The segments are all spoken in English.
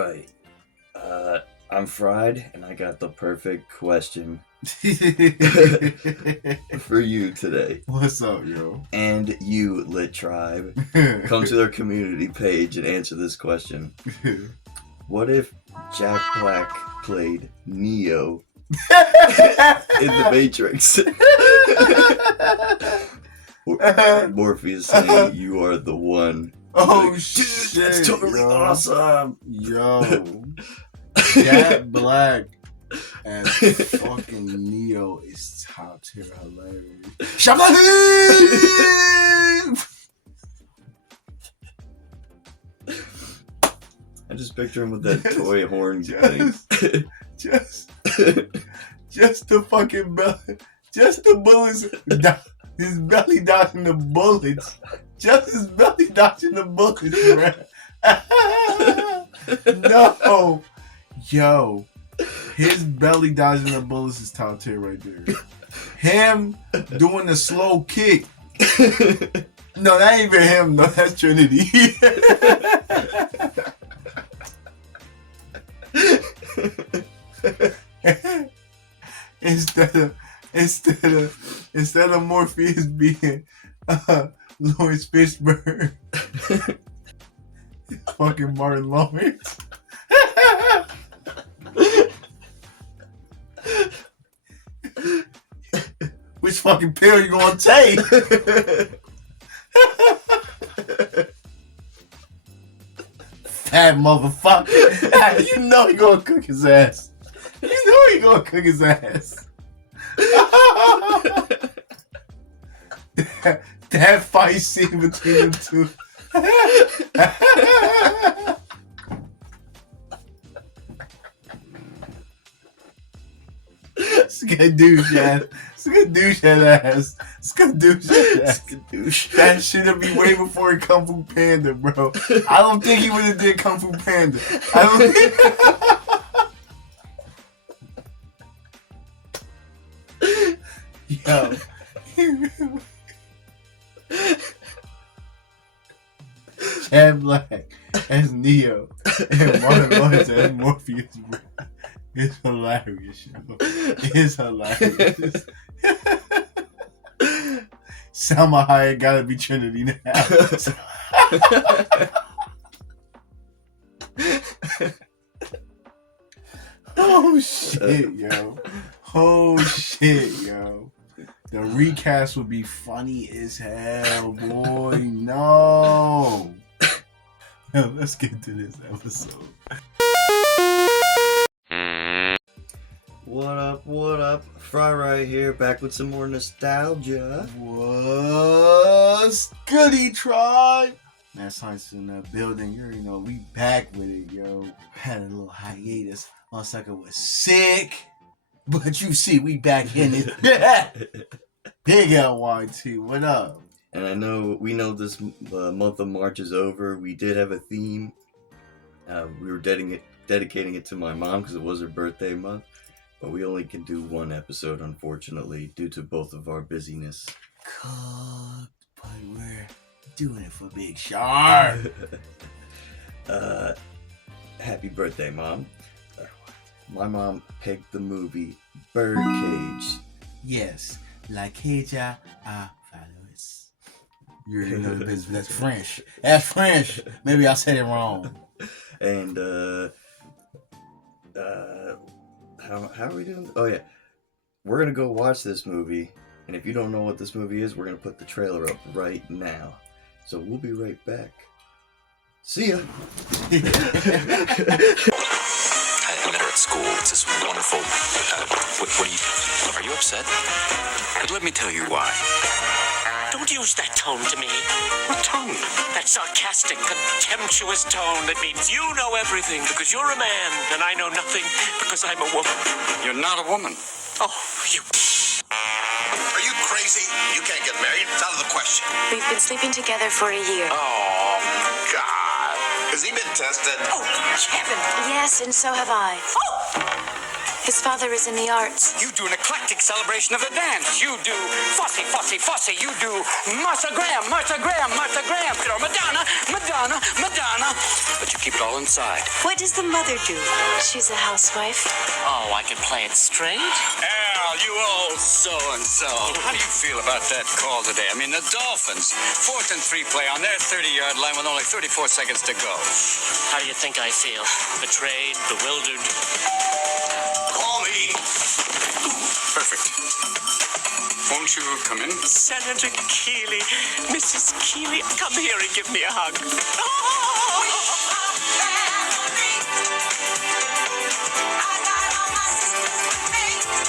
right. I'm Fried, and I got the perfect question for you today. What's up, yo? And you, Lit Tribe, come to their community page and answer this question. What if Jack Black played Neo in The Matrix? Morpheus saying, "You are the one." Oh, like, shit. That's totally awesome. Yo. Jack Black as fucking Neo is top tier hilarious. I just picture him with that toy horn thing. Just the fucking belly. Just the bullets. His belly dodging the bullets. Just his belly dodging the bullets, bruh. No. Yo. His belly dodging the bullets is top tier right there. Him doing the slow kick. No, that ain't even him. No, that's Trinity. Instead of Morpheus being Lawrence Fishburne, fucking Martin Lawrence. Which fucking pill you gonna take? Fat motherfucker. You know he gonna cook his ass. You know he gonna cook his ass. that fight scene between them two. Skadoosh ass. Skadoosh ass. Skadoosh ass. Skadoosh. That shit'll be way before Kung Fu Panda, bro. I don't think he would have did Kung Fu Panda. I don't think. Yo. Chad Black as Neo and Martin Lawrence as Morpheus, bro. It's hilarious, yo. It's hilarious. Salma Hayek gotta be Trinity now. Oh shit, yo. Oh shit, yo. The recast would be funny as hell, boy. No. Yo, let's get to this episode. What up? Fry right here, back with some more nostalgia. What's goody, tribe? Man, science in that building. You already know we back with it, yo. Had a little hiatus. Motherfucker was sick. But you see, we back in it. Big L.Y.T, what up? And we know this month of March is over. We did have a theme. We were dedicating it to my mom because it was her birthday month. But we only can do one episode, unfortunately, due to both of our busyness. God, but we're doing it for Big Shark. Happy birthday, Mom. My mom picked the movie Birdcage. Yes, La Caja a Valores. You already know the business. That's French. That's French. Maybe I said it wrong. And, how are we doing? Oh, yeah. We're going to go watch this movie. And if you don't know what this movie is, we're going to put the trailer up right now. So we'll be right back. See ya. I met her at school. It's this wonderful. Are you upset? But let me tell you why. Don't use that tone to me. What tone? That sarcastic, contemptuous tone that means you know everything because you're a man and I know nothing because I'm a woman. You're not a woman. Oh, you... Are you crazy? You can't get married. It's out of the question. We've been sleeping together for a year. Oh, God. Has he been tested? Oh, Kevin. Yes, and so have I. Oh! His father is in the arts. You do an eclectic celebration of the dance. You do fussy, fussy, fussy. You do Martha Graham, Martha Graham, Martha Graham. Or Madonna, Madonna, Madonna. But you keep it all inside. What does the mother do? She's a housewife. Oh, I can play it straight? Al, you old so-and-so. How do you feel about that call today? I mean, the Dolphins, 4th and 3 play on their 30-yard line with only 34 seconds to go. How do you think I feel? Betrayed, bewildered? Call me. Perfect. Won't you come in? Senator Keeley, Mrs. Keeley, come here and give me a hug.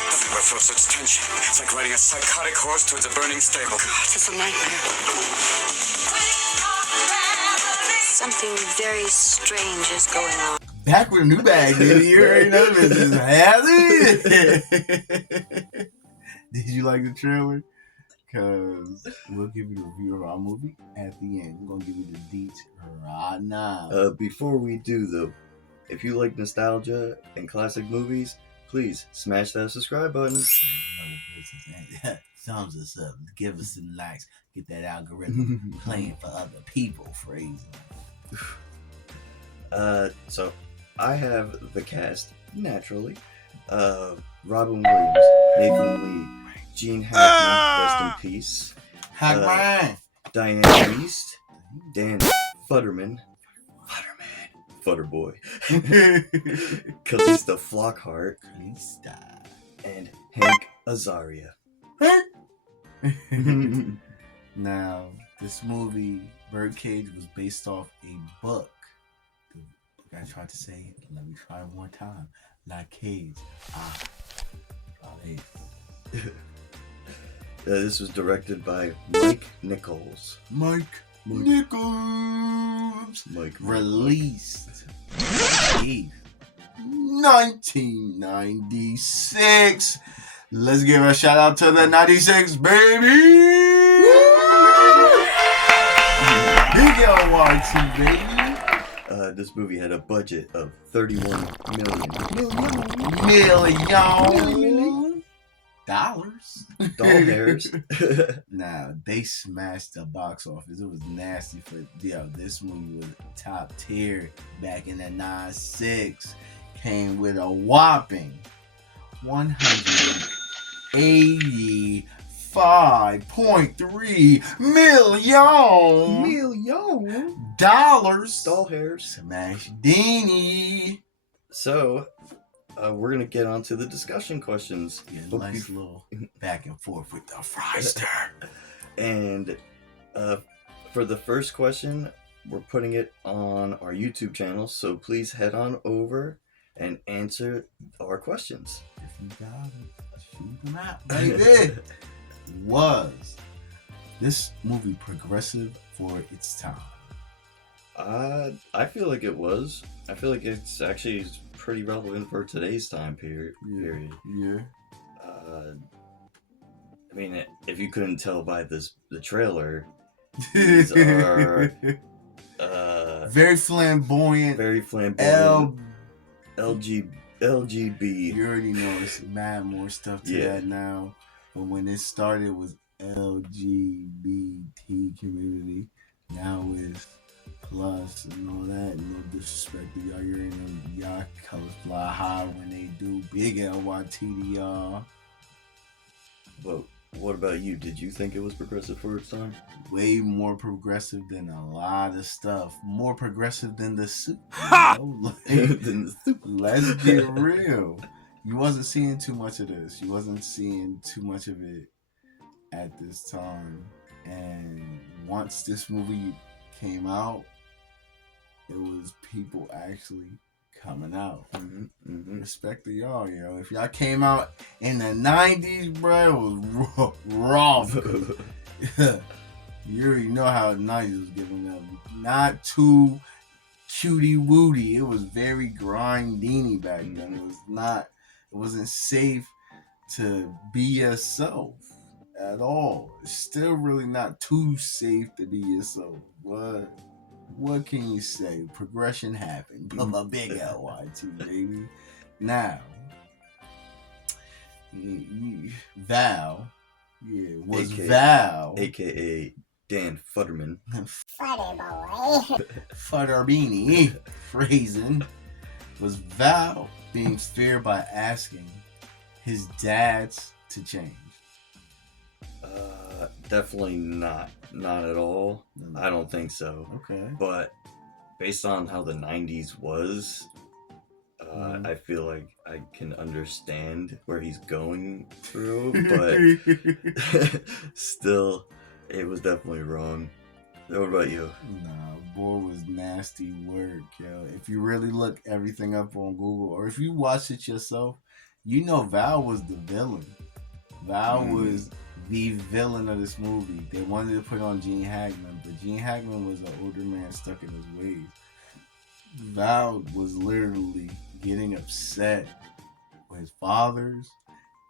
I've never felt such tension. It's like riding a psychotic horse towards a burning stable. God, it's a nightmare. Something very strange is going on. Back with a new bag, baby. You already know this is happening. Did you like the trailer? Because we'll give you the review of our movie at the end. We're going to give you the deets right now. Before we do, though, if you like nostalgia and classic movies, please smash that subscribe button. Thumbs us up. Give us some likes. Get that algorithm playing for other people, phrase. So I have the cast, naturally. Robin Williams, Nathan Lee, Gene Hackman, rest in peace. Hackman! Diane East, Dan Futterman, Futterboy, Kalista Flockhart, and Hank Azaria. Now, this movie, Birdcage, was based off a book. I tried to say it. Let me try one more time. Like Cage. This was directed by Mike Nichols. Mike Nichols. Released 1996. Let's give a shout out to the 96, baby. Big L.Y.T, baby. This movie had a budget of $31 million dollars. Doll hairs. Now, they smashed the box office. It was nasty for this movie was top tier back in the 96. Came with a whopping $185.3 million dollars. Doll hairs. Smash Dini. So, we're gonna get on to the discussion questions. Yeah, nice little back and forth with the Fryster. And for the first question, we're putting it on our YouTube channel, so please head on over and answer our questions. If you got it, shoot them out, baby. Was this movie progressive for its time? I feel like it was. I feel like it's actually pretty relevant for today's time period. Yeah. I mean, if you couldn't tell by the trailer, these are very flamboyant. LGB. You already know it's mad more stuff to that now. But when it started, it was LGBT community. Now it's plus and all that. No disrespect to y'all. You're in them. Y'all colors fly high when they do. Big L.Y.T to y'all. But what about you? Did you think it was progressive for its time? Way more progressive than a lot of stuff. More progressive than the suit. Than the soup. Let's get real. You wasn't seeing too much of this. You wasn't seeing too much of it at this time. And once this movie came out, it was people actually coming out. Respect to y'all, yo. If y'all came out in the 90s, bro, it was rough. You already know how the 90s was giving up. Not too cutie woody. It was very grindini back then. It wasn't safe to be yourself at all. It's still really not too safe to be yourself. What can you say? Progression happened. I'm a big L.Y.T, baby. Now, Val, yeah, was AKA Val, aka Dan Futterman. Futterbini, phrasing, was Val being fair by asking his dads to change? Definitely not at all. I don't think so. Okay. But based on how the 90s was, I feel like I can understand where he's going through, but still, it was definitely wrong. What about you? Nah, boy, was nasty work, yo. If you really look everything up on Google, or if you watch it yourself, you know Val was the villain. Val was the villain of this movie. They wanted to put on Gene Hackman, but Gene Hackman was an older man stuck in his ways. Val was literally getting upset with his fathers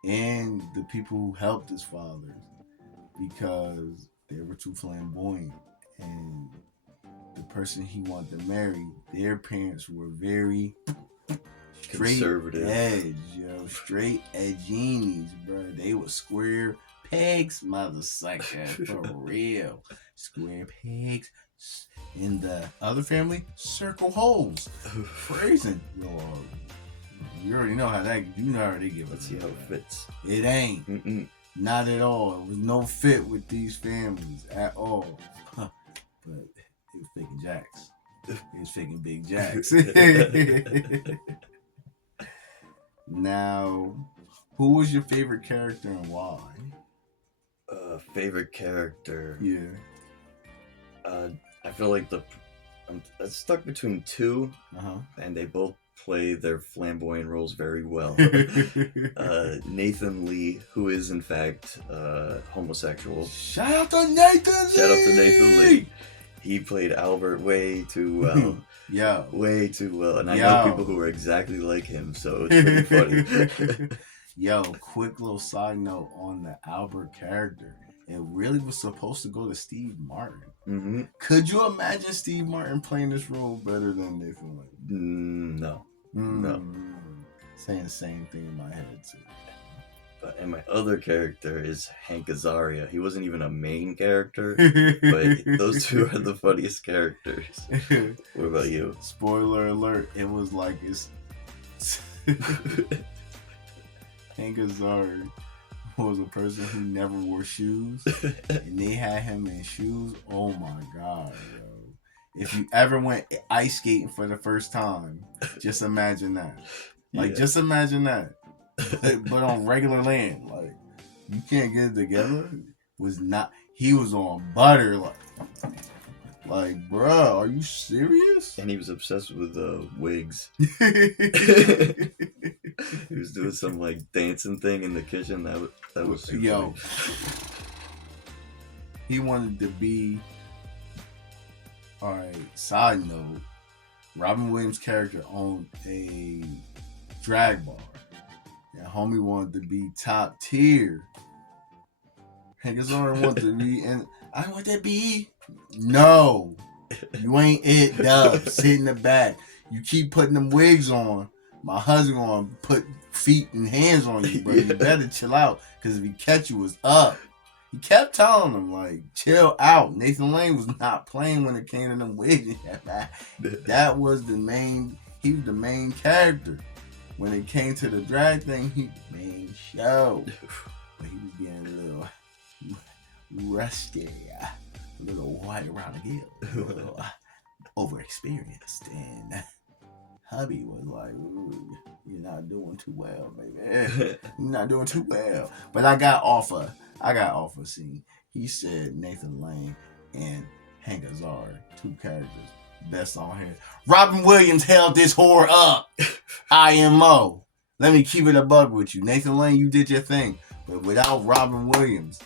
and the people who helped his fathers because they were too flamboyant, and the person he wanted to marry, their parents were very straight Conservative. edge, yo, straight edginies, bro. They were square pegs, mother sucker, for real. Square pegs. In the other family, circle holes. Phrasing. You already know how that. You know how they give it. Let's see how it fits. It ain't. Mm-mm. Not at all. It was no fit with these families at all. But it was faking Jacks. It was faking Big Jacks. Now, who was your favorite character and why? Favorite character. Yeah. I feel like I'm stuck between two, and they both play their flamboyant roles very well. Nathan Lee, who is in fact homosexual. Shout out to Nathan Lee. He played Albert way too well. Yeah. Way too well. And I know people who are exactly like him, so it's pretty funny. Yo, quick little side note on the Albert character. It really was supposed to go to Steve Martin. Mm-hmm. Could you imagine Steve Martin playing this role better than Nathan Lee? No. No. Saying the same thing in my head, too. And my other character is Hank Azaria. He wasn't even a main character, but those two are the funniest characters. What about you? Spoiler alert, it was like Hank Azaria was a person who never wore shoes, and they had him in shoes. Oh my god, yo. If you ever went ice skating for the first time, just imagine that. Just imagine that. But on regular land, like, you can't get it together. He was on butter, like, bruh, are you serious? And he was obsessed with wigs. He was doing some like dancing thing in the kitchen. That was super funny. He wanted to be. All right. Side note: Robin Williams' character owned a drag bar. And homie wanted to be top tier. Hank Azaria wanted to be, and I want to be. No, you ain't it, dub. Sit in the back. You keep putting them wigs on. My husband gonna put feet and hands on you, bro. You better chill out, because if he catch you, it's up. He kept telling him, like, chill out. Nathan Lane was not playing when it came to them wigs. That was the main. He was the main character. When it came to the drag thing, he was the main show. But he was getting a little rusty, a little white around the gills, a little overexperienced. And hubby was like, ooh, you're not doing too well, baby. You're not doing too well. But I got off a scene. He said Nathan Lane and Hank Azaria, two characters. Best on here. Robin Williams held this whore up. IMO. Let me keep it a bug with you. Nathan Lane, you did your thing. But without Robin Williams,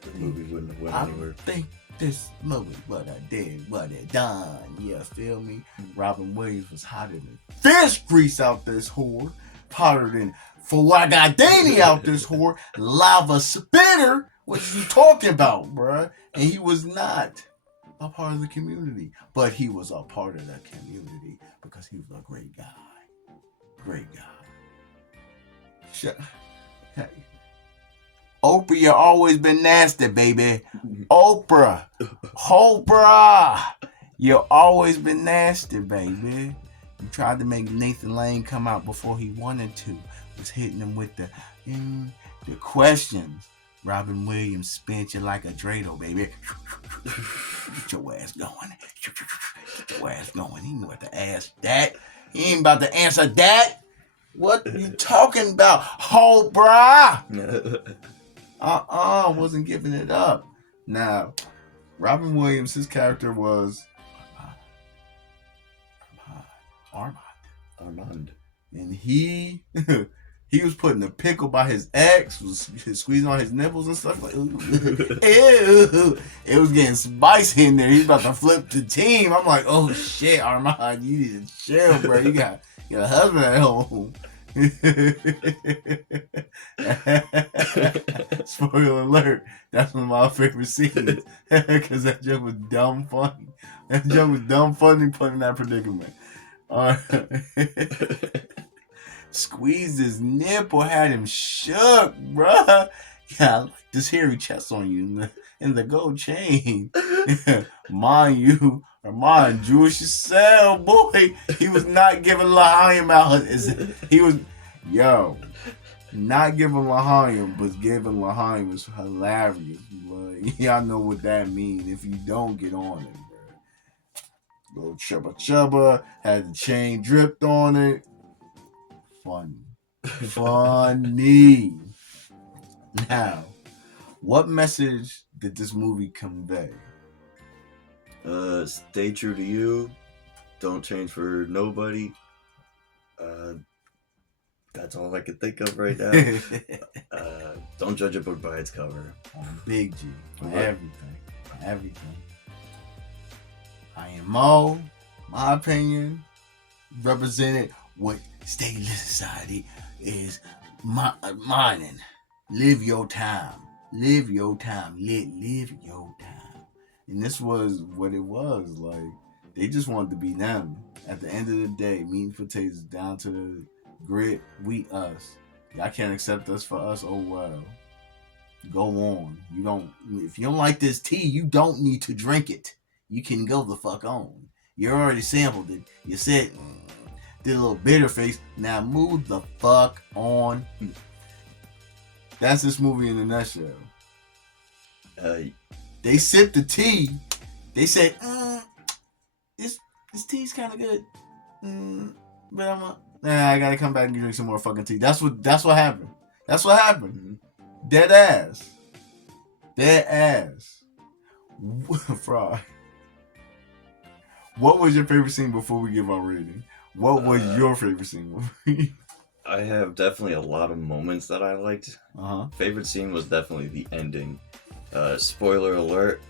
the movie wouldn't have went anywhere. I think this movie what I did, what it done. Yeah, feel me? Robin Williams was hotter than fish grease out this whore. Hotter than Fuagadini out this whore. Lava spitter. What you talking about, bruh? And he was not a part of the community, but he was a part of that community because he was a great guy. Great guy. Hey. Oprah, you always been nasty, baby. Oprah. You always been nasty, baby. You tried to make Nathan Lane come out before he wanted to. Was hitting him with the questions. Robin Williams spent you like a dreidel, baby. Get your ass going. Get your ass going. He knew what to ask that. He ain't about to answer that. What you talking about? Oprah. Wasn't giving it up. Now, Robin Williams, his character was Armand. And he was putting a pickle by his ex, was squeezing on his nipples and stuff like ooh. Ew. It was getting spicy in there. He's about to flip the team. I'm like, oh shit, Armand, you need to chill, bro. You got a husband at home. Spoiler alert, that's one of my favorite scenes because that joke was dumb funny. Put in that predicament. Squeezed his nipple, had him shook, bruh. Yeah, I like this hairy chest on you and the gold chain. Mind you, Armand Jewish yourself, boy. He was not giving L'Chaim out. He was, not giving L'Chaim, but giving L'Chaim was hilarious. But y'all know what that means. If you don't get on it, bro. Little chubba had the chain dripped on it. Funny. Now, what message did this movie convey? Stay true to you. Don't change for nobody. That's all I can think of right now. Don't judge a book by its cover. On Big G. On everything. IMO, my opinion, represented what stateless society is mining. Live your time. Live your time. Live your time. And this was what it was. Like, they just wanted to be them. At the end of the day, meat and potatoes down to the grit, we us. Y'all can't accept us for us, oh well. Go on. If you don't like this tea, you don't need to drink it. You can go the fuck on. You already sampled it. You said, did a little bitter face. Now move the fuck on. That's this movie in a nutshell. They sipped the tea. They said, this tea's kind of good. But I gotta come back and drink some more fucking tea. That's what happened. That's what happened. Dead ass. Fraud. What was your favorite scene before we give our rating? What was your favorite scene? I have definitely a lot of moments that I liked. Favorite scene was definitely the ending. Spoiler alert,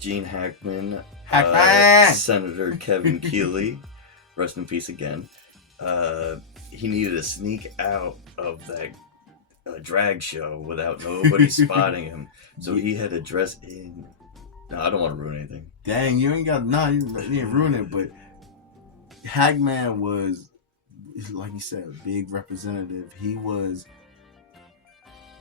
Gene Hackman, Senator Kevin Keeley, rest in peace again. He needed to sneak out of that drag show without nobody spotting him. So he had to dress in... No, I don't want to ruin anything. Dang, you ain't got... No, you didn't ruin it, but Hackman was, like you said, a big representative. He was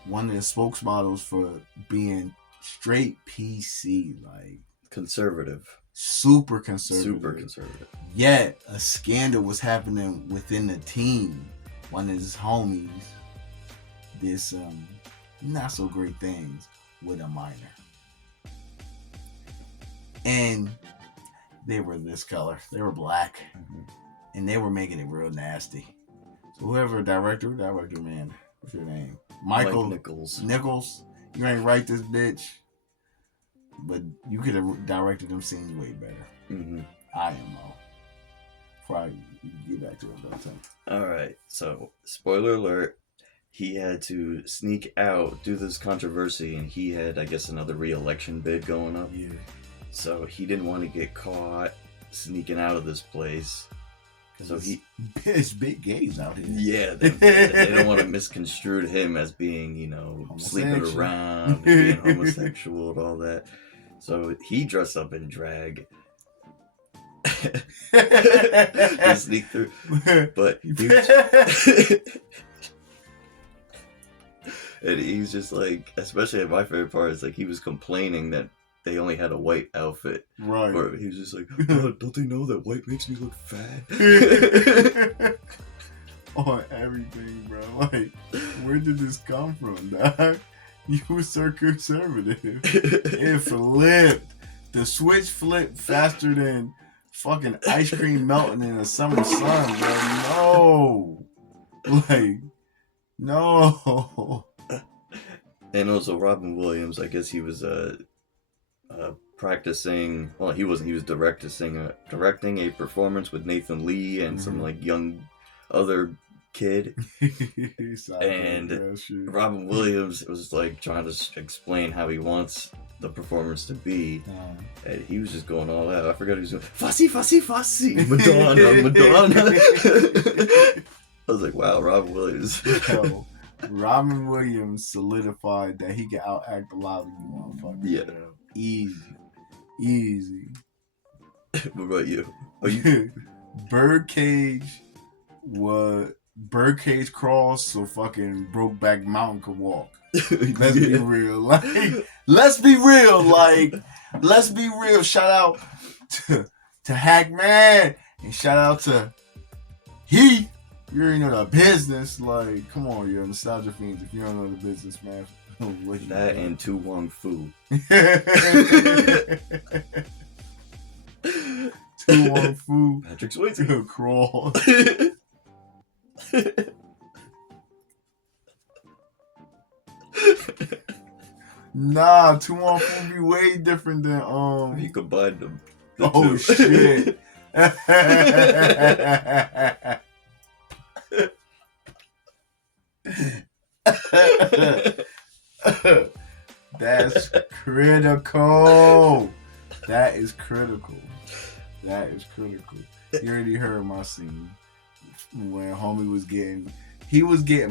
one of the spokesmodels for being straight PC, like... Conservative. Super conservative. Yet, a scandal was happening within the team. One of his homies did some not so great things with a minor. And they were this color. They were black. And they were making it real nasty. So whoever director man, what's your name? Michael Nichols. You ain't write this bitch. But you could have directed them scenes way better. IMO. Before you get back to it, Alright, so spoiler alert. He had to sneak out, do this controversy, and he had, I guess, another re-election bid going up. Yeah. So he didn't want to get caught sneaking out of this place. So it's big gays out here. Yeah, they don't want to misconstrue him as being, sleeping around, being homosexual and all that. So he dressed up in drag. He sneaked through, but And he's just like, especially my favorite part is like he was complaining that they only had a white outfit. Right. Or he was just like, oh, don't they know that white makes me look fat? On everything, bro. Like, where did this come from, dog? You were so conservative. It flipped. The switch flipped faster than fucking ice cream melting in the summer sun, bro. No. Like, no. And also Robin Williams, I guess he was practicing. Well, he wasn't. He was directing a performance with Nathan Lee and some like young other kid. And Robin Williams was like trying to explain how he wants the performance to be, and he was just going all out. I forgot he was going fussy, fussy, fussy, Madonna, Madonna. I was like, wow, Robin Williams. Yo, Robin Williams solidified that he can outact a lot of you motherfuckers. Yeah. Easy. What about you? Are you Birdcage crawls so fucking Brokeback Mountain could walk. Let's be real. Like, let's be real. Shout out to Hackman and shout out to Heath. You already know the business. Like, come on, you're nostalgia fiends. If you don't know the business, man. That and Tu Wong Fu. Tu Wong Fu. Patrick Swayze. Crawl. Nah, Tu Wong Fu be way different than You combine them. Oh two. Shit. That's critical. That is critical. You already heard my scene when homie was getting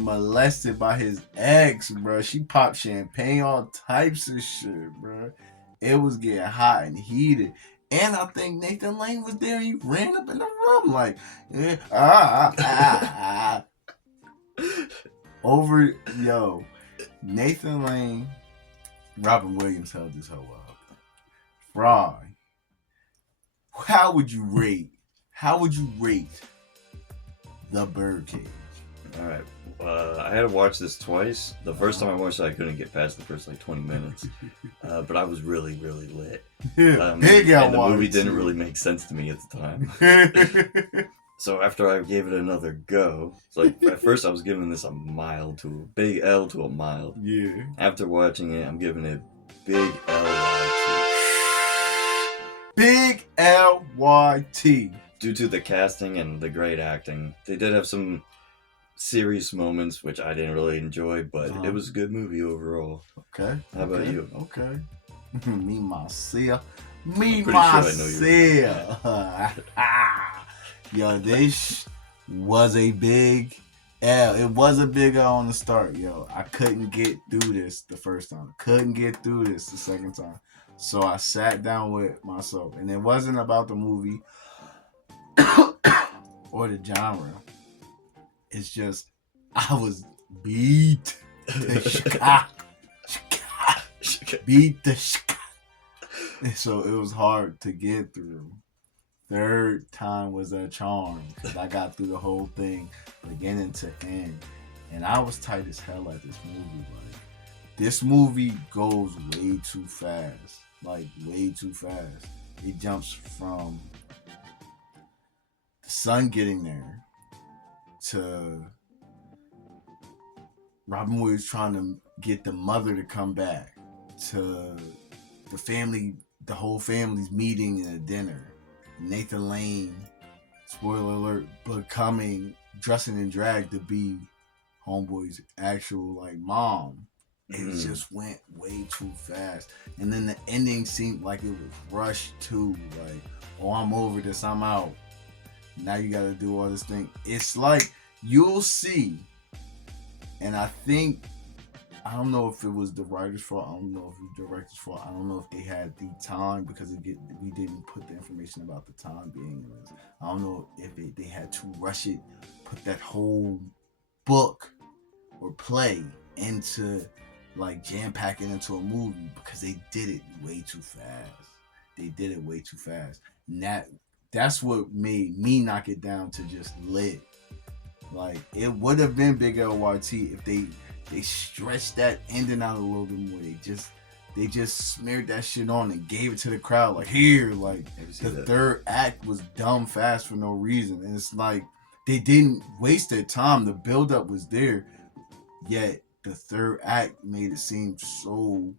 molested by his ex, bro. She popped champagne, all types of shit, bro. It was getting hot and heated. And I think Nathan Lane was there. He ran up in the room like, over, yo, Nathan Lane, Robin Williams held this hoe up. Fry, how would you rate The Birdcage? All right. I had to watch this twice. The first time I watched it, I couldn't get past the first like 20 minutes. But I was really, really lit. And the movie didn't really make sense to me at the time. So after I gave it another go, it's like at first I was giving this a mild to a big L to a mild. Yeah. After watching it, I'm giving it big L.Y.T. Big L.Y.T. Due to the casting and the great acting. They did have some serious moments, which I didn't really enjoy, but it was a good movie overall. Okay. How about you? Okay. Me myself. Yo, this was a big L. It was a big L on the start, yo. I couldn't get through this the first time. Couldn't get through this the second time. So I sat down with myself. And it wasn't about the movie or the genre. It's just, I was beat the shit. So it was hard to get through. Third time was a charm because I got through the whole thing, beginning to end. And I was tight as hell at this movie. Like, this movie goes way too fast. Like, way too fast. It jumps from the son getting there to Robin Williams trying to get the mother to come back, to the family, the whole family's meeting and a dinner. Nathan Lane, spoiler alert, dressing in drag to be homeboy's actual like mom. It just went way too fast. And then the ending seemed like it was rushed too. Like, oh, I'm over this, I'm out. Now you gotta do all this thing. It's like, you'll see. And I think, I don't know if it was the writer's fault. I don't know if it was the director's fault. I don't know if they had the time because we didn't put the information about the time being. I don't know if they had to rush it, put that whole book or play into like jam packing into a movie because they did it way too fast. They did it way too fast. And that's what made me knock it down to just lit. Like it would have been big L.Y.T if they stretched that ending out a little bit more. They just smeared that shit on and gave it to the crowd. Like here, like the third act was dumb fast for no reason. And it's like they didn't waste their time. The buildup was there. Yet the third act made it seem so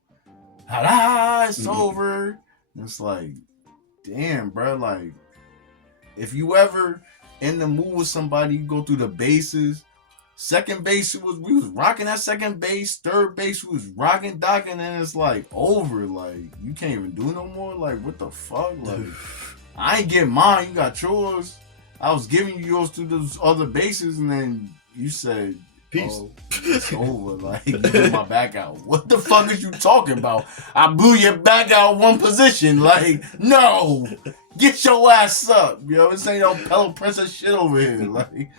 it's over. And it's like, damn, bro. Like, if you ever in the mood with somebody, you go through the bases. Second base, we was rocking that second base. Third base, we was rocking, docking, and it's like over. Like, you can't even do no more. Like, what the fuck? Like, I ain't getting mine. You got yours. I was giving you yours to those other bases, and then you said, peace. Oh, it's over. Like, you blew my back out. What the fuck is you talking about? I blew your back out one position. Like, no. Get your ass up. Yo, this ain't no Pello Princess shit over here. Like,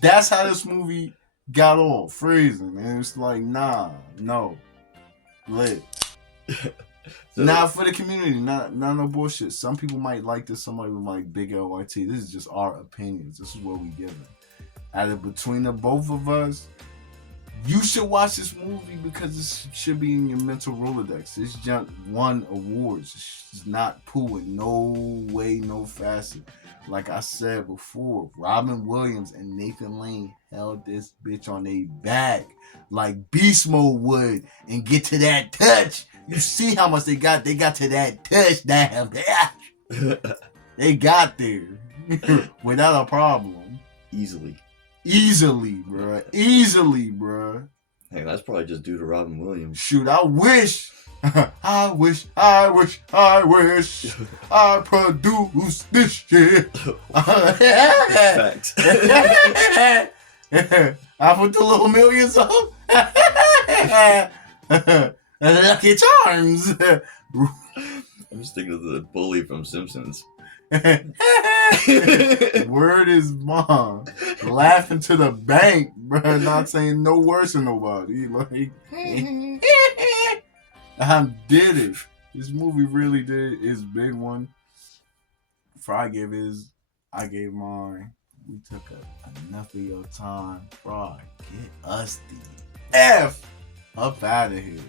that's how this movie got off. Freezing. And it's like, nah, no. Lit. So, not for the community. Not no bullshit. Some people might like this. Somebody would like big L.Y.T. This is just our opinions. This is what we give it. Out of between the both of us, you should watch this movie because this should be in your mental Rolodex. This junk won awards. It's not poo in no way, no facet. Like I said before, Robin Williams and Nathan Lane held this bitch on their back like Beast Mode would and get to that touch. You see how much they got? They got to that touchdown. They got there without a problem. Easily, bro. Hey, that's probably just due to Robin Williams. Shoot, I wish I produced this shit. Fact. I put the little millions up. Lucky Charms. I'm just thinking of the bully from Simpsons. Word is mom laughing to the bank, bro. Not saying no worse than nobody. Like, I did it. This movie really did its big one. Fry gave his, I gave mine. We took enough of your time. Fry, get us the F up out of here.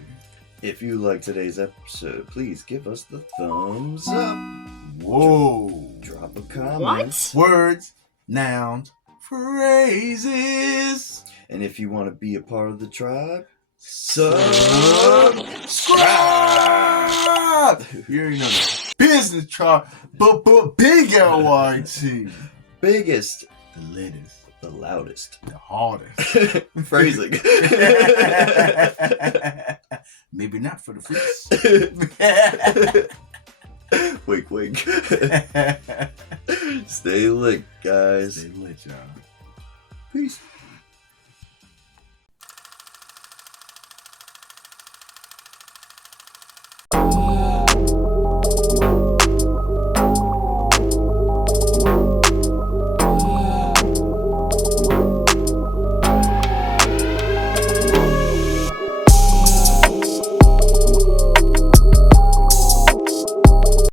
If you like today's episode, please give us the thumbs up. Whoa. Drop a comment. What? Words, nouns, phrases. And if you want to be a part of the tribe, subscribe. You already know that. Business tribe, but big L.Y.T. Biggest. The latest. The loudest. The hardest. Phrasing. Maybe not for the freaks. Wink, wink. Stay lit, guys. Stay lit, y'all. Peace.